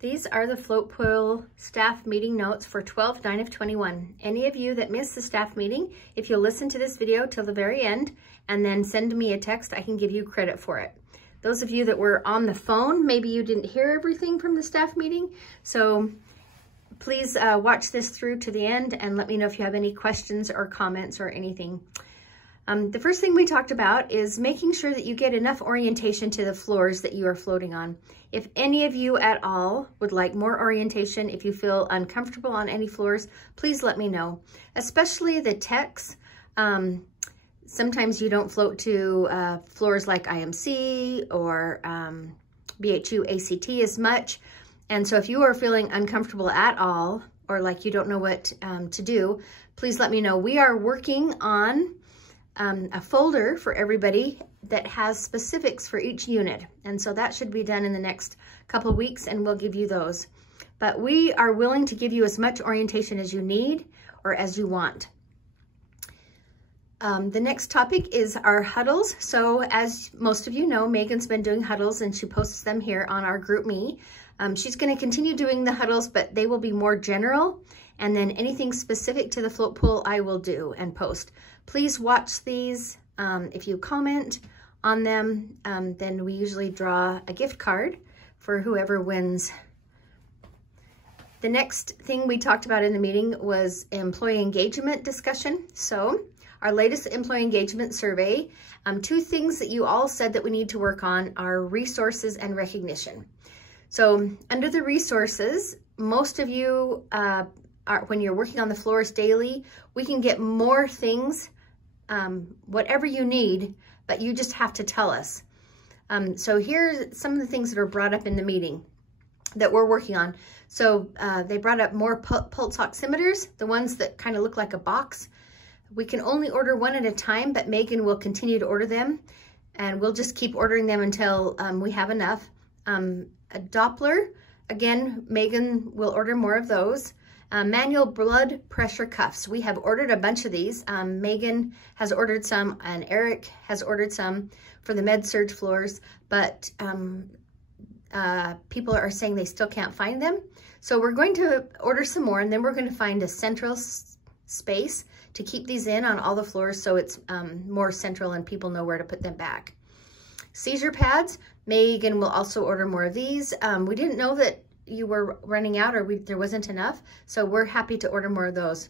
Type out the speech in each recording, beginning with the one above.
These are the Float Pool staff meeting notes for 12/9/21. Any of you that missed the staff meeting, if you'll listen to this video till the very end and then send me a text, I can give you credit for it. Those of you that were on the phone, maybe you didn't hear everything from the staff meeting. So please watch this through to the end and let me know if you have any questions or comments or anything. The first thing we talked about is making sure that you get enough orientation to the floors that you are floating on. If any of you at all would like more orientation, if you feel uncomfortable on any floors, please let me know. Especially the techs. Sometimes you don't float to floors like IMC or BHU ACT as much. And so if you are feeling uncomfortable at all, or like you don't know what to do, please let me know. We are working on a folder for everybody that has specifics for each unit. And so that should be done in the next couple of weeks and we'll give you those. But we are willing to give you as much orientation as you need or as you want. The next topic is our huddles. So as most of you know, Megan's been doing huddles and she posts them here on our GroupMe. She's going to continue doing the huddles, but they will be more general. And then anything specific to the float pool, I will do and post. Please watch these. If you comment on them, then we usually draw a gift card for whoever wins. The next thing we talked about in the meeting was employee engagement discussion. So our latest employee engagement survey, two things that you all said that we need to work on are resources and recognition. So under the resources, most of you, when you're working on the floors daily, we can get more things, whatever you need, but you just have to tell us. So here's some of the things that are brought up in the meeting that we're working on. So they brought up more pulse oximeters, the ones that kind of look like a box. We can only order one at a time, but Megan will continue to order them and we'll just keep ordering them until we have enough. A Doppler, again, Megan will order more of those. Manual blood pressure cuffs. We have ordered a bunch of these. Megan has ordered some and Eric has ordered some for the med-surg floors, but people are saying they still can't find them. So we're going to order some more and then we're going to find a central space to keep these in on all the floors so it's more central and people know where to put them back. Seizure pads, Megan will also order more of these. We didn't know that you were running out or there wasn't enough, so we're happy to order more of those.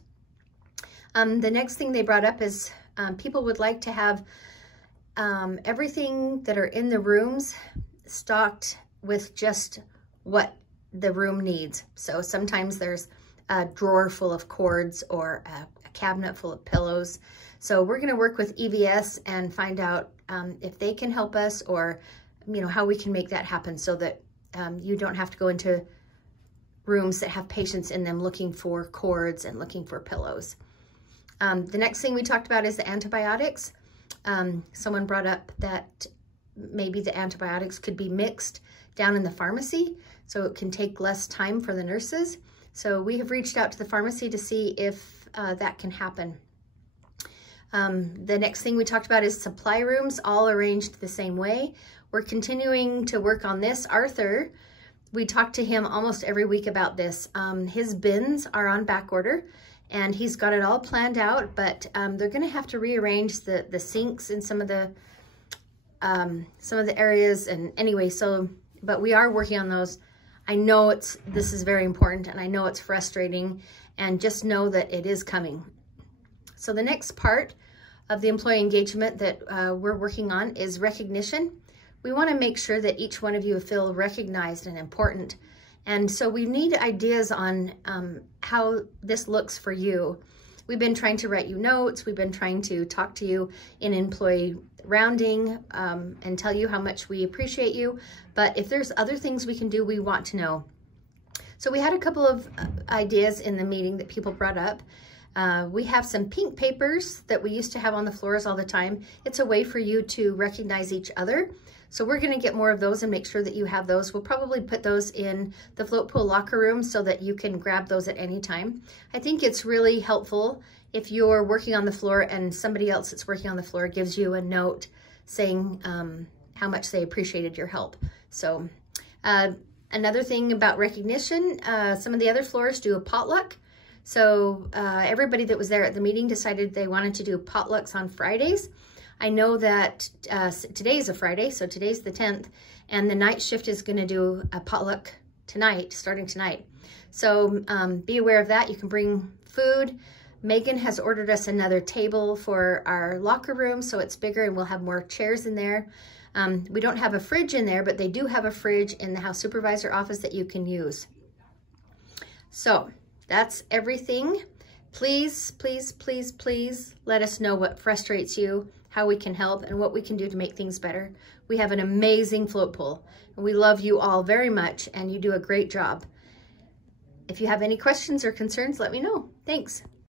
The next thing they brought up is people would like to have everything that are in the rooms stocked with just what the room needs. So sometimes there's a drawer full of cords or a cabinet full of pillows. So we're going to work with EVS and find out if they can help us or how we can make that happen so that you don't have to go into rooms that have patients in them looking for cords and looking for pillows. The next thing we talked about is the antibiotics. Someone brought up that maybe the antibiotics could be mixed down in the pharmacy so it can take less time for the nurses. So we have reached out to the pharmacy to see if that can happen. The next thing we talked about is supply rooms, all arranged the same way. We're continuing to work on this. Arthur, we talk to him almost every week about this. His bins are on back order and he's got it all planned out, but they're gonna have to rearrange the sinks in some of the areas. And anyway, but we are working on those. I know this is very important and I know it's frustrating, and just know that it is coming. So the next part of the employee engagement that we're working on is recognition. We want to make sure that each one of you feel recognized and important. And so we need ideas on how this looks for you. We've been trying to write you notes. We've been trying to talk to you in employee rounding and tell you how much we appreciate you. But if there's other things we can do, we want to know. So we had a couple of ideas in the meeting that people brought up. We have some pink papers that we used to have on the floors all the time. It's a way for you to recognize each other. So we're going to get more of those and make sure that you have those. We'll probably put those in the float pool locker room so that you can grab those at any time. I think it's really helpful if you're working on the floor and somebody else that's working on the floor gives you a note saying how much they appreciated your help. So Another thing about recognition, some of the other floors do a potluck. So everybody that was there at the meeting decided they wanted to do potlucks on Fridays. I know that today is a Friday, so today's the 10th, and the night shift is going to do a potluck tonight, starting tonight. So be aware of that. You can bring food. Megan has ordered us another table for our locker room, so it's bigger and we'll have more chairs in there. We don't have a fridge in there, but they do have a fridge in the house supervisor office that you can use. So that's everything. Please, please, please, please let us know what frustrates you, how we can help, and what we can do to make things better. We have an amazing float pool, and we love you all very much, and you do a great job. If you have any questions or concerns, let me know. Thanks.